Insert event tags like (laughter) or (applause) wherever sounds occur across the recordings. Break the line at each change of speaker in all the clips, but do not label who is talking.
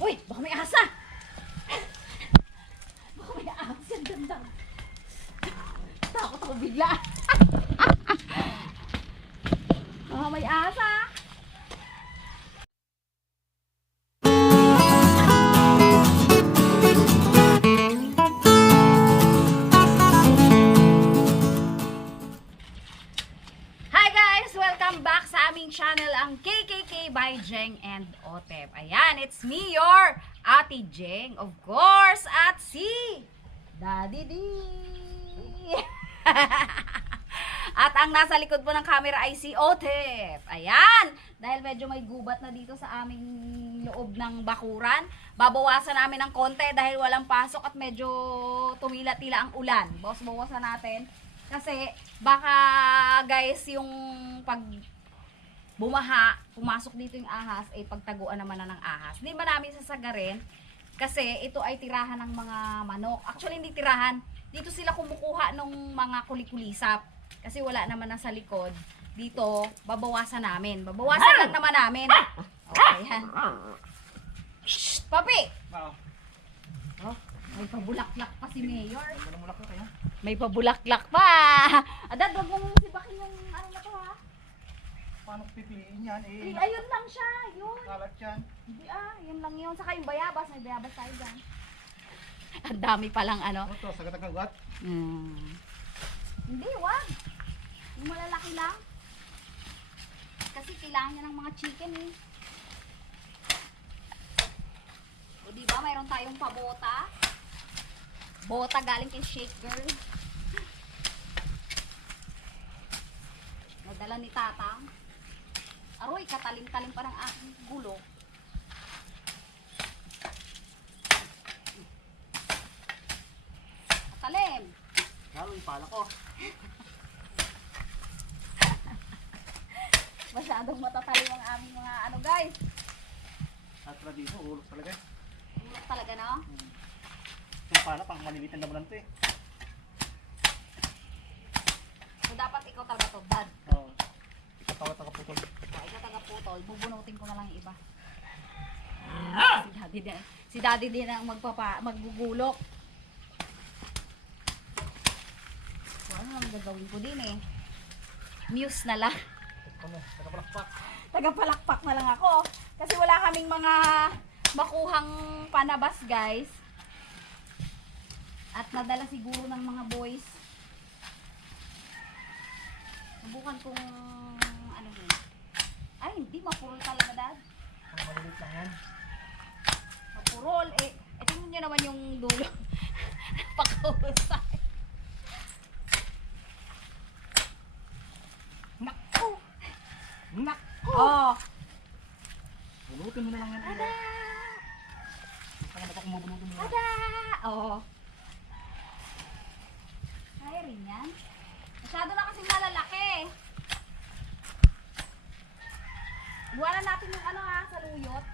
Uy, baka may asa! Baka may asa. Ang ganda. Takot ako bigla. (laughs) Baka may asa. Camera ay si Otep. Ayan, dahil medyo may gubat na dito sa aming loob ng bakuran, babawasan namin ng konti dahil walang pasok at medyo tumila-tila ang ulan. Boss, bawasan natin. Kasi baka guys yung pag bumaha, pumasok dito yung ahas, ay pagtaguan naman na ng ahas. Hindi ba namin sasagarin? Kasi ito ay tirahan ng mga manok. Actually, hindi tirahan. Dito sila kumukuha ng mga kulikulisap. Kasi wala naman na sa likod. Dito, babawasan namin. Babawasan lang naman namin. Okay, yan. Shh! Papi!
Oo.
Oh, may pabulaklak pa si Mayor.
Na kaya.
May pabulaklak pa. Adad, wag mong sibakin yung ano na to ha.
Paano pipiliin yan?
Eh,
Eh,
ayun lang siya. Yun.
kalat yan.
Hindi ah, yun lang yun. Saka yung bayabas. May bayabas tayo dyan. Ang dami palang ano.
Ano to? Sagat ang kagat?
Hmm. Hindi, wag. Yung malalaki lang. Kasi kailangan niya ng mga chicken eh. O diba, mayroon tayong pabota. Bota galing kay Shake Girl. Nadala ni Tatang. Aroy, katalim-talim pa ng aking gulo. Katalim.
Lalo yung pala ko. (laughs)
Masyadong matatalim ang aming mga ano guys.
At na dito, ulos talaga.
Ulok talaga no?
Yung pala, pang maliliit na naman to eh.
So dapat ikaw talaga to, dad.
Oo. Ikatawat ako putol.
O, ikaw taga putol, bubunutin ko na lang iba. Si daddy din, si daddy din ang magpapa, maggugulok. So ano ang gagawin ko din eh? Muse na lang.
Ano? Nakapalakpak.
Tagapalakpak na lang ako. Kasi wala kaming mga makuhang panabas, guys. At nadala siguro ng mga boys. Subukan kong ano yun. Ay, hindi mapurol talaga, dad.
Maliliit lang yan.
Mapurol. Eh, tingnan nyo naman yung dulo. (laughs) Pakahusay. Naku! Oh!
Bulutin mo na lang yan.
Ada!
Saka dapat kung mabulutin mo.
Ada! Oo. Kaya rin yan. Masyado na kasing malalaki. Iwanan natin yung ano ha, sa luyot.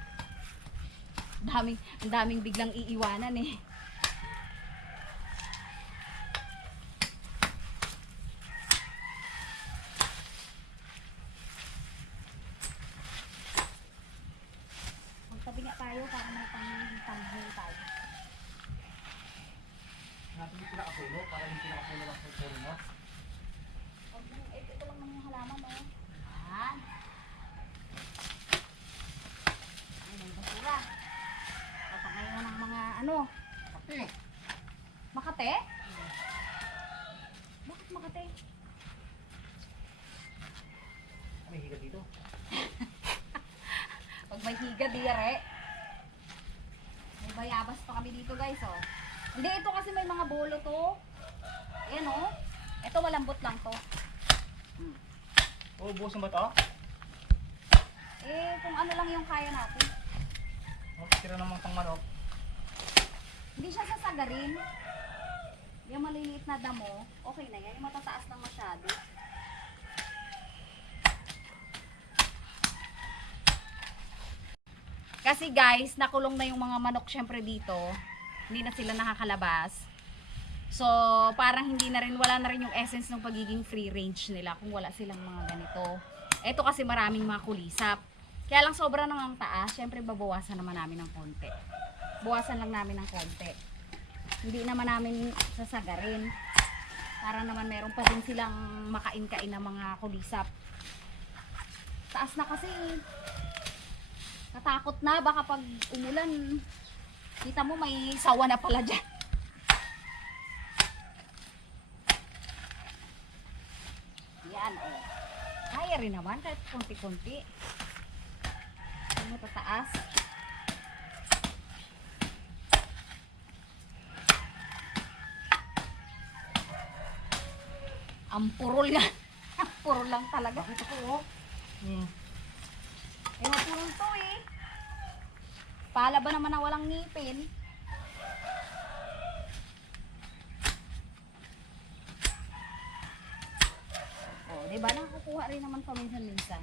Daming, ang daming biglang iiwanan eh. Magtabi nga tayo para may pang-tangho tayo.
Natin yung pinakapulo para hindi pinakapulo lang sa pulo mo.
Huwag mo, eh, ito lang naman yung halaman, oh. Yan. Ay, may basura. Tatangay mo ng mga, ano,
Pati.
Makate? Bakit Makate?
May higa dito.
Pag may higa, dire. May bayabas pa kami dito, guys, oh. Hindi, ito kasi may mga bolo to. Ayan, oh. Ito malambot lang to.
Oo, buhos na ba to?
Eh, kung ano lang yung kaya natin.
Oh, tira naman pang manok.
Hindi siya sasagarin. Yung maliliit na damo, okay na yan. Yung matataas lang masyado. Kasi guys, nakulong na yung mga manok syempre dito. Hindi na sila nakakalabas. So, parang hindi na rin, wala na rin yung essence ng pagiging free range nila kung wala silang mga ganito. Ito kasi maraming mga kulisap. Kaya lang sobra nang ang taas, syempre babawasan naman namin ng konti. Bawasan lang namin ng konti. Hindi naman namin sasagarin. Para naman meron pa din silang makain-kain ng mga kulisap. Taas na kasi. Natakot na, baka pag umulan, kita mo may sawa na pala dyan. Yan, oh. Kaya rin naman, kahit konti-konti. Ano tataas? Ang purol yan. (laughs) Ang purol lang talaga.
Bakit ako oh? Hmm.
Eh, mapurol to eh. Pala ba naman na walang ngipin? Oh, di ba? Nakukuha rin naman paminsan-minsan.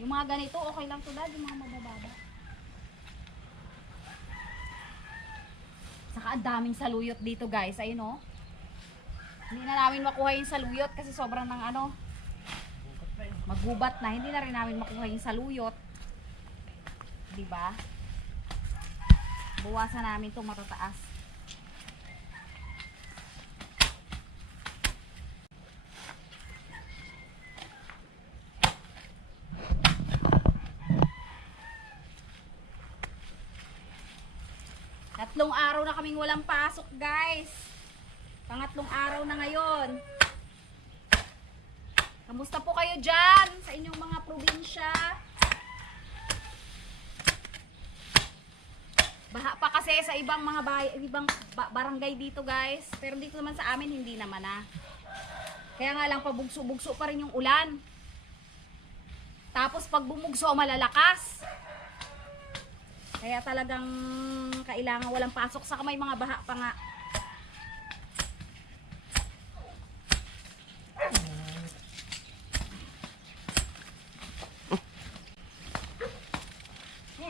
Yung mga ganito, okay lang to dad, yung mga mabababa. Saka ang daming saluyot dito guys, ayun oh. Hindi na namin makuha yung saluyot kasi sobrang ng ano, magubat na. Hindi na rin namin makuha yung saluyot. Di ba? Buwasan namin 'tong matataas. Tatlong araw na kaming walang pasok, guys. Pangatlong araw na ngayon. Kamusta po kayo dyan sa inyong mga probinsya? Baha pa kasi sa ibang mga bay, ibang ba- barangay dito guys. Pero dito naman sa amin hindi naman na. Kaya nga lang pabugso-bugso pa rin yung ulan. Tapos pag bumugso malalakas. Kaya talagang kailangan walang pasok sa may mga baha pa nga.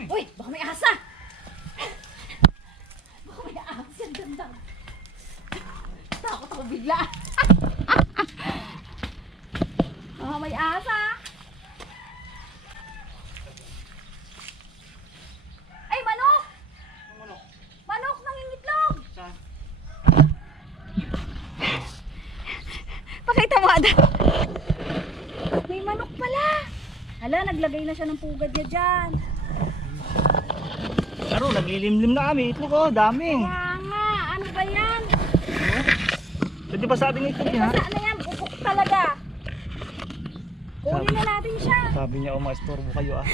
Uy!
Uy, baka may asa! baka may asa yan, dandan. Takot ako bigla. baka may asa. Ay, manok!
Ano?
Manok nangingitlog!
Saan?
Pakita mo, Ada. May manok pala. Hala, naglagay na siya ng pugad niya dyan.
Ano, naglilimlim na kami. Itlog oh, daming.
Kaya nga, ano ba yan?
Pwede ba sa ating itlog yan?
Basta na yan, bukok talaga. Kunin na natin siya.
Sabi niya, oh, maestorbo kayo ah.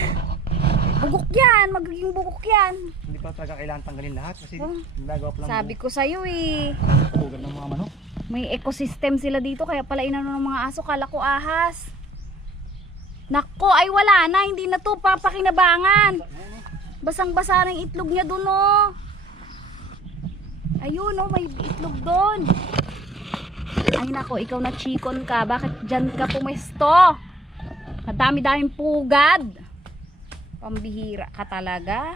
Bugok yan, magiging bugok yan.
Hindi pa talaga kailangan tanggalin lahat kasi
Oh.
nagawa pa lang
Sabi ko sa'yo eh.
Tugan ng mga manok.
May ecosystem sila dito kaya pala inano ng mga aso, kala ko ahas. Nako, ay wala na, hindi na to papakinabangan. Basang-basa yung itlog niya dun oh. Ayun oh, may itlog doon. Ay nako, ikaw na chikon ka. Bakit dyan ka pumesto? Madami-daming pugad. Pambihira ka talaga.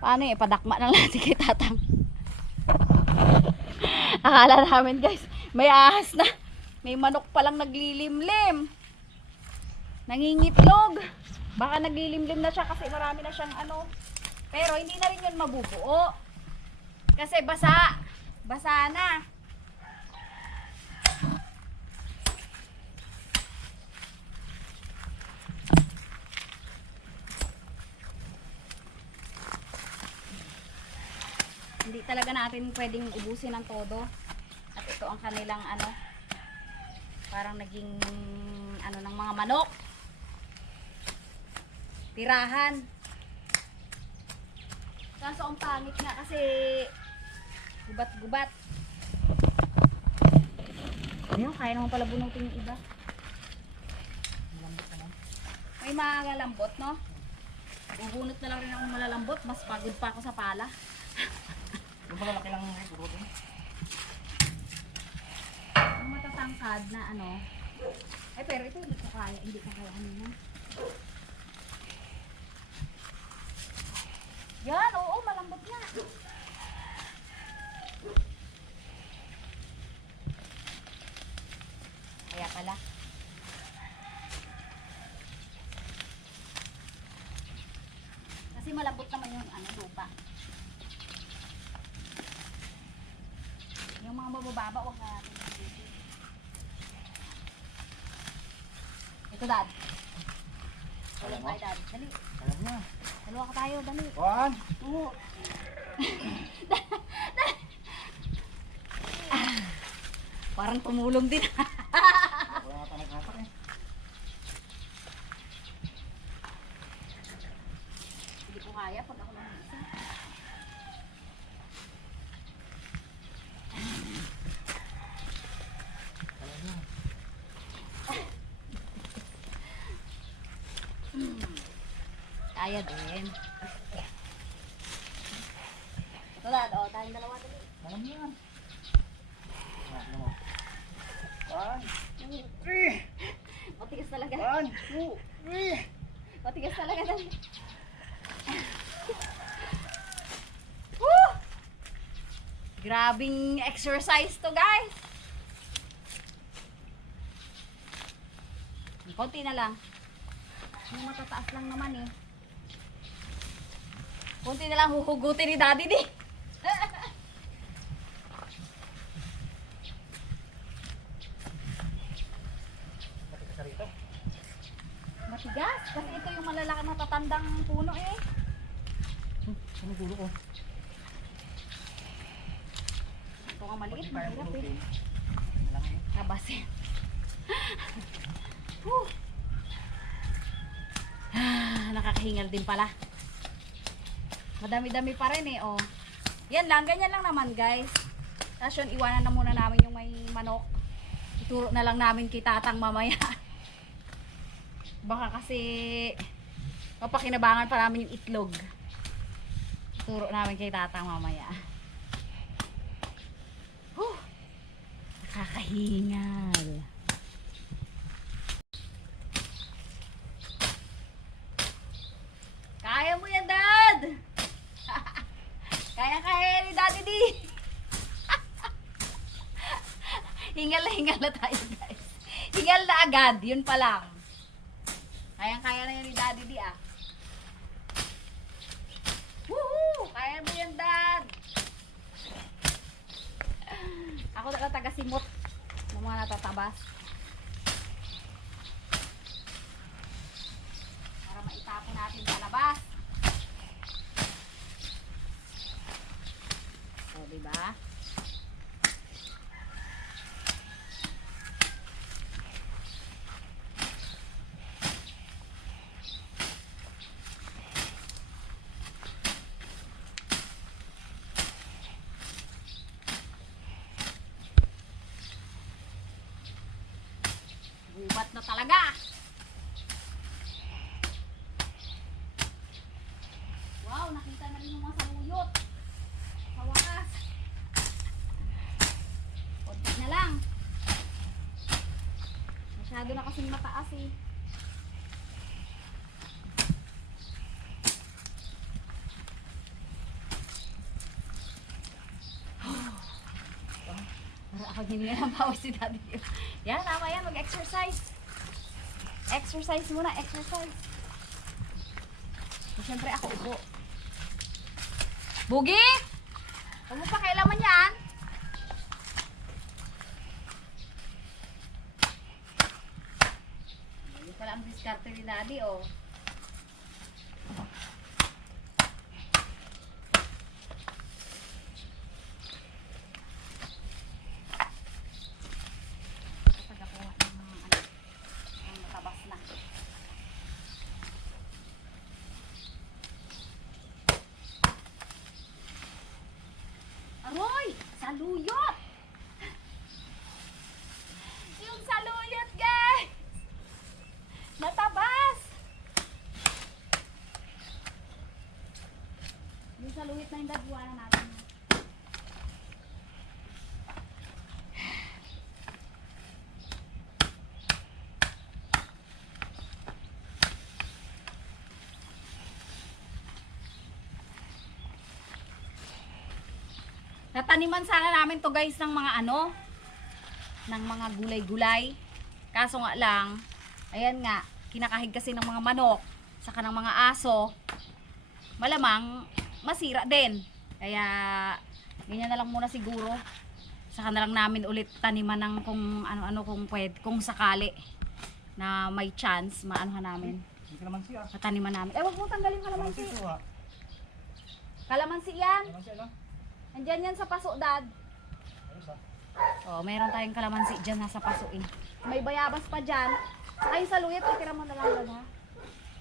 Paano eh, padakma na lang (laughs) kay tatang. Akala namin guys, may ahas na. May manok palang naglilimlim. Nangingitlog. Baka naglilimlim na siya kasi marami na siyang ano. Pero hindi na rin yun mabubuo. Kasi basa. Basa na. Hindi talaga natin pwedeng ubusin ng todo. At ito ang kanilang ano, parang naging ano ng mga manok. Tirahan. Kaso ang pangit nga kasi gubat-gubat. Ayun, kaya naman pala bunutin yung iba.
Malambot naman.
May malalambot, no? Bubunot na lang rin ako malalambot. Mas pagod pa ako sa pala.
Yung malalaki lang eh, puro din.
Ang matatangkad na ano. Ay, pero ito hindi ko kaya. Hindi ko kaya kanina. Yan, oo, malambot nga. Kaya pala. Kasi malambot naman yung ano, lupa. Yung mga mabababa, huwag natin. Ito dad. Tayo, dali.
One, two. (laughs)
Parang tumulong din.
Wala tayo naghatak eh.
Hindi ko kaya pag ako lang isa.
Niya.
Kaya din. Ito, Dad. O, tayong dalawa dali.
Alam mo. One, two, three.
Matigas talaga.
One, two, three.
Matigas talaga dali. Woo! Grabing exercise to, guys. Konti na lang. Yung matataas lang naman eh. Konti na lang huhugutin ni Daddy di.
Matigas na rito.
Matigas. Kasi ito yung malalaki matatandang puno eh.
Hmm, ano gulo ko?
Ito nga maliit, mahirap eh. Kabasin. (laughs) Whew. Ah, nakakahingal din pala. Madami-dami pa rin eh, oh. Yan lang, ganyan lang naman, guys. Tapos yun, iwanan na muna namin yung may manok. Ituro na lang namin kay tatang mamaya. (laughs) Baka kasi mapakinabangan pa namin yung itlog. Ituro namin kay tatang mamaya. Whew. Nakakahingal. Kaya mo yan, Dad! (laughs) Kaya-kaya ni Daddy D! (laughs) hingal na hingal na tayo, guys. Hingal na agad, yun pa lang. Kaya-kaya na yan ni Daddy D, ah. Woohoo! Kaya mo yan, Dad! (laughs) Ako na lang taga-simot ng mga natatabas. Para maitapon natin sa labas. O, diba? Gubat na talaga. Wow, nakita na rin yung mga saluyot. Sa wakas. Konti na lang. Masyado na kasing mataas eh. (gasps) Para ako hininga ng pawis si daddy. Yan, tama yan. Mag-exercise. Exercise muna, exercise. Siyempre ako upo. Bugi! Huwag mo pa kailaman yan. Hindi pala ang diskarte ni daddy, oh. Kapag ako ng mga ano, ang matabas na. Aroy! Saluyot! Yung saluyot, guys! Natabas! Yung dagwanan natin. Nataniman sana namin to guys ng mga ano, ng mga gulay-gulay. Kaso nga lang, ayan nga, kinakahig kasi ng mga manok, saka ng mga aso. malamang masira din. Kaya ganyan na lang muna siguro. Saka na lang namin ulit taniman ng kung ano-ano kung pwede, kung sakali na may chance maanuhan namin.
Hindi ka naman siya.
Mataniman namin. Eh, wag mo tanggalin
Kalamansi
kalamansi.
ito ha.
Kalamansi yan.
Kalamansi.
Andyan yan sa paso, dad.
Ayos ha.
Oh, meron tayong kalamansi dyan nasa paso eh. May bayabas pa dyan. Saka yung saluyot, itira mo na lang dad ha.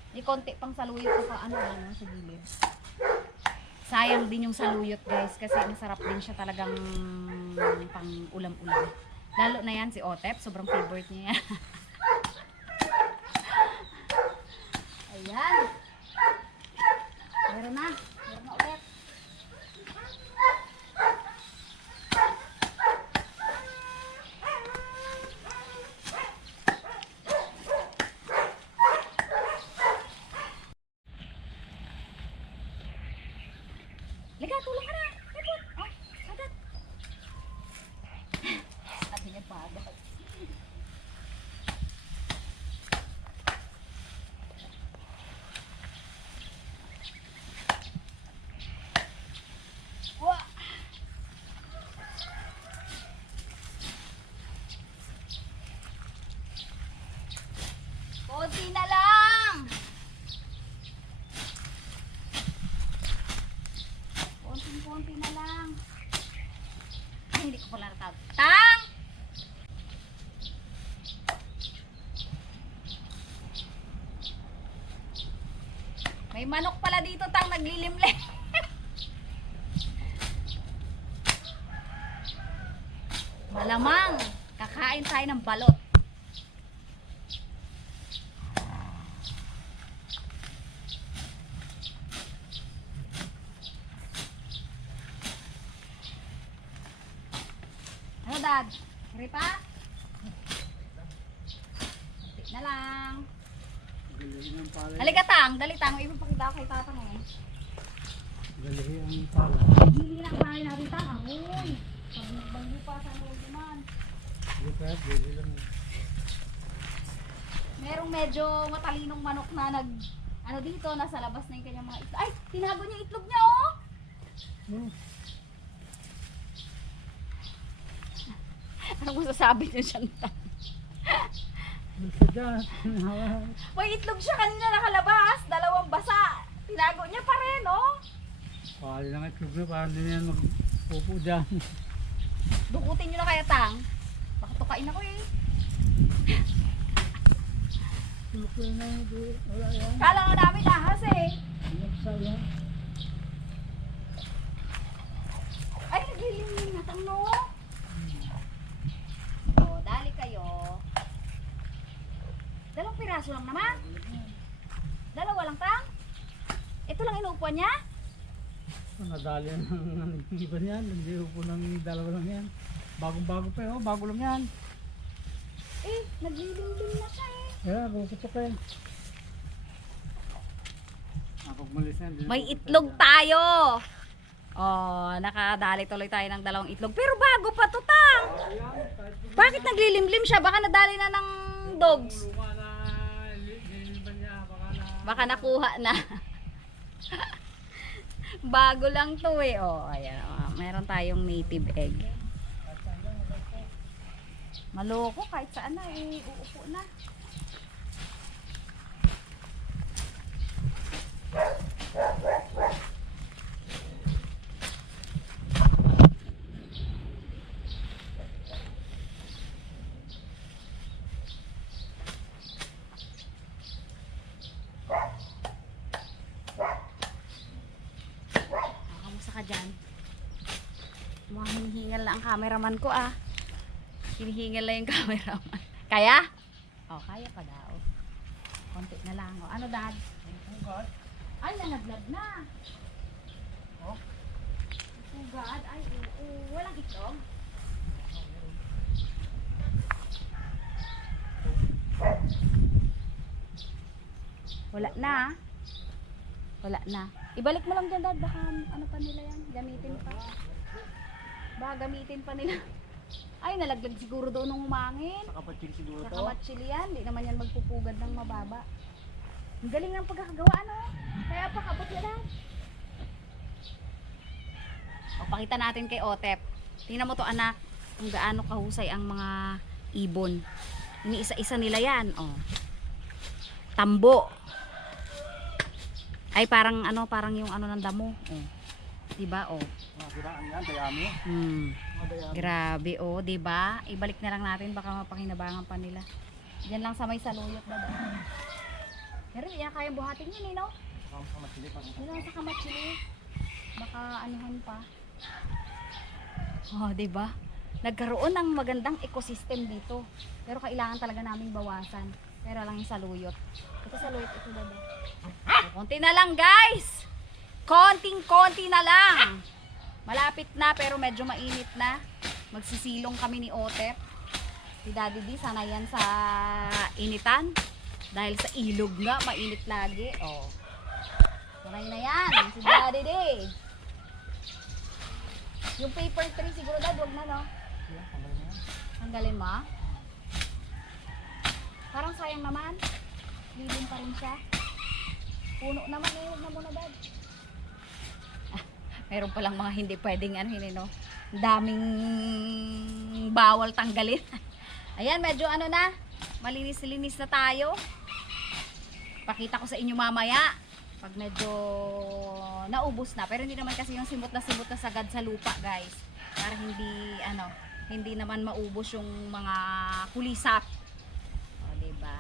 May konti pang saluyot pa ano ano sa gilid. Sayang din yung saluyot guys kasi masarap din siya talagang pang ulam-ulam. Lalo na yan si Otep, sobrang favorite niya yan. (laughs) Ayan. Meron na. Meron na ulit. Liga, tulong ka na. Ipot. Oh, agad. Sabi niya pa agad. Wah. Konti na lang. Konting-konti na lang. Ay, hindi ko pala natawag. Tang! May manok pala dito, Tang, naglilimlim. (laughs) Malamang, kakain tayo ng balot. Ano, Dad? Kari pa? Konti na lang.
Galing ang pala.
Halika, Tang. Dali, Tang. May ipapakita ko kay Tatang eh.
Galing ang pala.
Hindi na kaya natin, Tang. Amoy. Pag nagbangyo pa sa loob naman.
Hindi ka, galing lang.
Merong medyo matalinong manok na nag... Ano dito, nasa labas na yung kanyang mga itlog. Ay, tinago niya yung itlog niya, oh!
Hmm.
Ano masasabi?
Bulsa dyan. (laughs)
May itlog siya kanina nakalabas. Dalawang basa. Tinago niya pa rin, oh.
Pali lang itlog na, paano din yan magpupo dyan.
Dukutin niyo na kaya, Tang. Baka tukain ako, eh.
Tulog ko na yun, di- wala yan.
Kala nga namin ahas, eh. Ay, naglilimlim na tang, no? O, dali kayo. Dalawang piraso lang naman. Dalawa lang, tang. Ito lang inuupuan niya?
Nadali ng (laughs) iba niyan. Hindi po ng dalawa lang yan. Bagong-bago pa yun, oh, bago lang yan.
Eh, naglilimlim na
ka Ah, pag malis yan, di na
May itlog tayo. Oh, nakadali tuloy tayo ng dalawang itlog. Pero bago pa to, tang. Bakit naglilimlim siya? Baka nadali na ng dogs.
Luma na, li- nililiban niya, baka na.
Baka nakuha na. (laughs) Bago lang to eh. Oh, ayan. Oh, meron tayong native egg. Maloko kahit saan na eh. Uupo na. Ah, kamusta ka dyan? Mukhang hinihingal cameraman ko ah. Hinihingal na yung (laughs) cameraman. Kaya? Oh, kaya pa daw. Konti na lang. Oh, ano dad?
Oh God.
Ay, nalaglag na.
Oh.
Oh God. Ay, oo. Walang itlog. Wala na. Wala na. Ibalik mo lang dyan, Dad. Baka ano pa nila yan. Gamitin pa. Baka gamitin pa nila. Ay, nalaglag siguro doon nung humangin.
Nakapatsing siguro
Sa
to.
kamatsili yan. Hindi naman yan magpupugad ng mababa. Ang galing ng pagkakagawa, ano? Kaya pa kabot na, Dad. O, pakita natin kay Otep. Tingnan mo to anak, kung gaano kahusay ang mga ibon. Iniisa-isa nila yan. O. Tambo. Ay parang ano, parang yung ano ng damo. O. Diba? O.
Mga siraan yan, dayami.
Hmm.
Dayami.
Grabe, oh, 'di ba? Ibalik na lang natin baka mapakinabangan pa nila. Diyan lang sa may saluyot na daan. Pero yan kayang buhatin yun, eh, no?
Ang kamatili pa.
Yun sa kamatsili. Baka anuhan pa. Oh, 'di ba? Nagkaroon ng magandang ecosystem dito. Pero kailangan talaga naming bawasan. Pero lang yung saluyot. Ito saluyot, ito dada. So, konti na lang, guys! Konting-konti na lang! Malapit na pero medyo mainit na. Magsisilong kami ni Otep. Si Daddy D, sana sa initan. Dahil sa ilog nga, mainit lagi. Oh. Sanay na yan, si Daddy D. Yung paper tree siguro dad, wag na no?
Tanggalin mo
ah. Parang sayang naman. Lilin pa rin siya. Puno naman eh, huwag na muna dad. Ah, (laughs) meron palang mga hindi pwedeng ano yun no? Daming bawal tanggalin. (laughs) Ayan, medyo ano na. Malinis-linis na tayo. Pakita ko sa inyo mamaya. Pag medyo naubos na. Pero hindi naman kasi yung simot na simot na sagad sa lupa, guys. Para hindi, ano, hindi naman maubos yung mga kulisap. O, diba?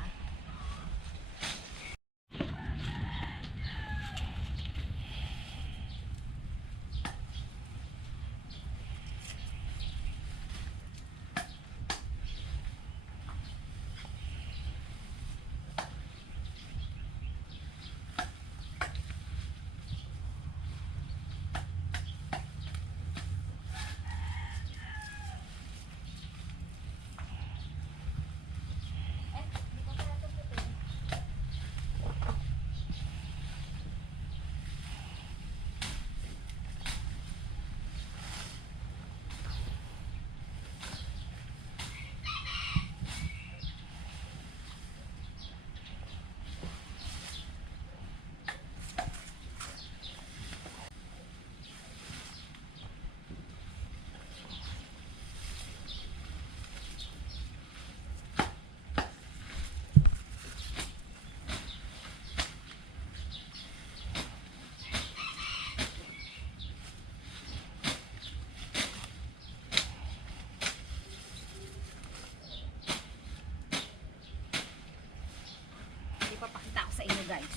Ipapakita ko sa inyo guys.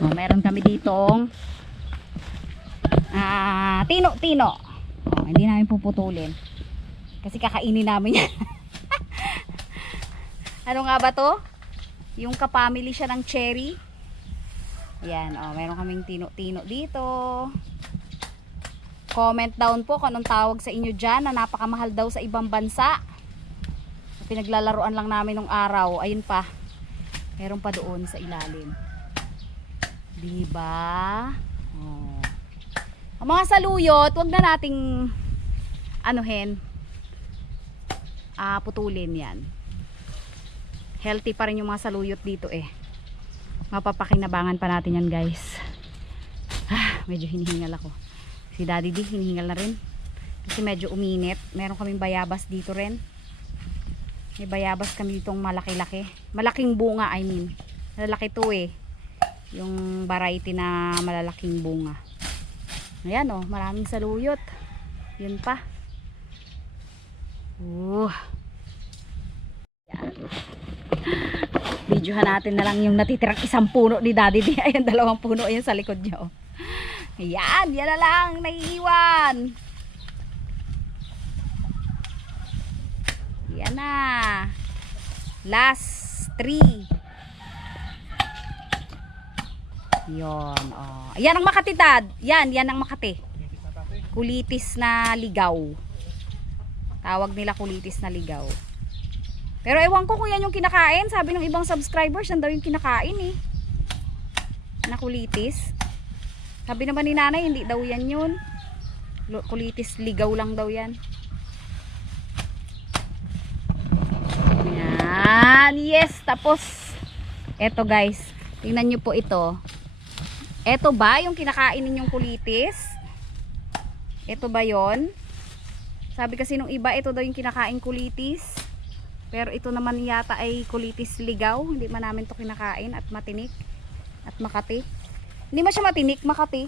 Oh, meron kami ditong ah, tino, tino. Oh, hindi namin puputulin. Kasi kakainin namin yan. (laughs) ano nga ba to? Yung kapamily siya ng cherry. Yan, oh, meron kaming tino-tino dito. Comment down po kung anong tawag sa inyo dyan na napakamahal daw sa ibang bansa pinaglalaruan lang namin nung araw. Ayun pa. Meron pa doon sa ilalim. Di ba? Oh. Ang mga saluyot, wag na nating anuhin. Ah, putulin 'yan. Healthy pa rin yung mga saluyot dito eh. Mapapakinabangan pa natin yan, guys. Ah, medyo hinihingal ako. Si Daddy D, hinihingal na rin. Kasi medyo uminit. Meron kaming bayabas dito rin. May bayabas kami ditong malaki-laki. Malaking bunga, I mean. Malalaki to eh. Yung variety na malalaking bunga. Ayan oh, maraming saluyot. Yun pa. Yan. Videohan natin na lang yung natitirang isang puno ni Daddy D. (laughs) Ayan, dalawang puno ayan sa likod niya oh. Ayan, yan na lang, naiiwan. Yan na. Last three. Yon. Oh. Yan ang makatitad. Yan, yan ang makati. Kulitis na ligaw. Tawag nila kulitis na ligaw. Pero ewan ko kung yan yung kinakain. Sabi ng ibang subscribers, yan daw yung kinakain eh. Na kulitis. Sabi naman ni nanay, hindi daw yan yun. Kulitis ligaw lang daw yan. Yan. Yes. Tapos, eto guys. Tingnan nyo po ito. Eto ba yung kinakain ninyong kulitis? Ito ba yon? Sabi kasi nung iba, ito daw yung kinakain kulitis. Pero ito naman yata ay kulitis ligaw. Hindi man namin to kinakain at matinik. At makati. Hindi man siya matinik, makati.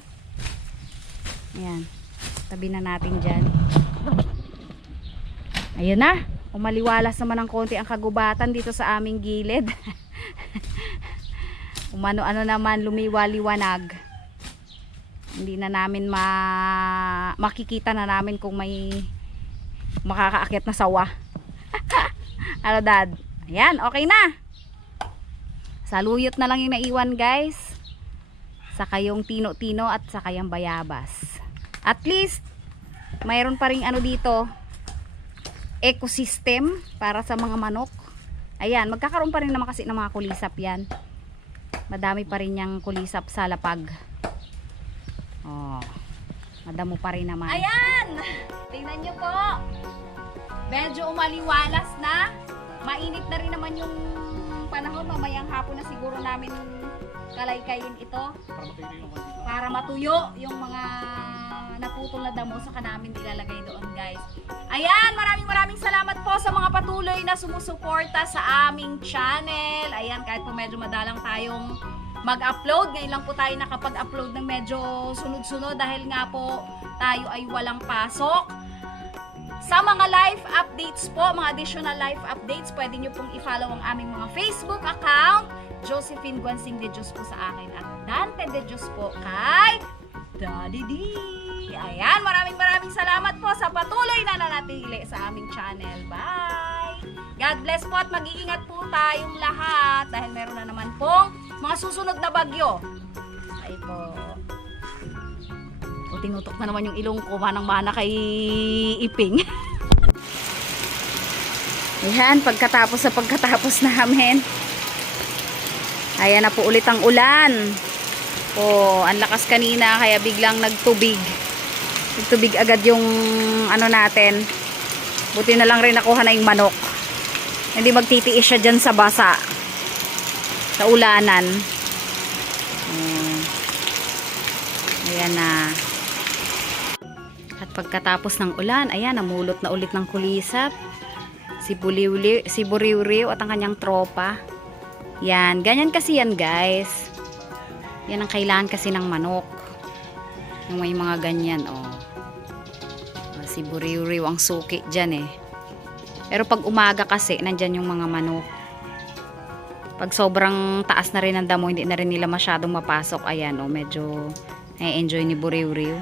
Ayan. Tabi na natin dyan. Ayun na. Umaliwalas naman ng konti ang kagubatan dito sa aming gilid. (laughs) Umano-ano naman lumiwaliwanag. Hindi na namin ma makikita na namin kung may makakaakyat na sawa. (laughs) ano dad? Ayan, okay na. Saluyot na lang yung naiwan guys. Saka yung tino-tino at saka yung bayabas. At least, mayroon pa rin ano dito, ecosystem para sa mga manok. Ayan, magkakaroon pa rin naman kasi ng mga kulisap yan. Madami pa rin yung kulisap sa lapag. Oh, madamo pa rin naman. Ayan! Tingnan nyo po. Medyo umaliwalas na. Mainit na rin naman yung panahon. Mamayang hapon na siguro namin kalaykayin ito para matuyo yung mga naputol na damo sa namin ilalagay doon guys. Ayan, maraming maraming salamat po sa mga patuloy na sumusuporta sa aming channel. Ayan, kahit po medyo madalang tayong mag-upload. Ngayon lang po tayo nakapag-upload ng medyo sunod-sunod dahil nga po tayo ay walang pasok. Sa mga live updates po, mga additional live updates, pwede nyo pong i-follow ang aming mga Facebook account. Josephine Guansing de Diyos po sa akin at Dante de Diyos po kay Daddy D. Ayan, maraming maraming salamat po sa patuloy na nanatili sa aming channel. Bye! God bless po at mag-iingat po tayong lahat dahil meron na naman pong mga susunod na bagyo. Ay po. O tinutok na naman yung ilong ko, manang mana kay Iping. (laughs) Ayan, pagkatapos sa pagkatapos namin. Ayan na po ulit ang ulan. Oh, ang lakas kanina kaya biglang nagtubig. Nagtubig agad yung ano natin. Buti na lang rin nakuha na yung manok. Hindi magtitiis siya dyan sa basa. Sa ulanan. Oh. Ayan na. At pagkatapos ng ulan, ayan, namulot na ulit ng kulisap. Si Buliwliw, si Buriwriw at ang kanyang tropa. Yan, ganyan kasi yan guys. Yan ang kailangan kasi ng manok. Yung may mga ganyan, oh. Ah, Si Buriwriw ang suki dyan eh. Pero pag umaga kasi, nandyan yung mga manok. Pag sobrang taas na rin ang damo, hindi na rin nila masyadong mapasok. Ayan, oh, medyo na-enjoy ni Buriwriw.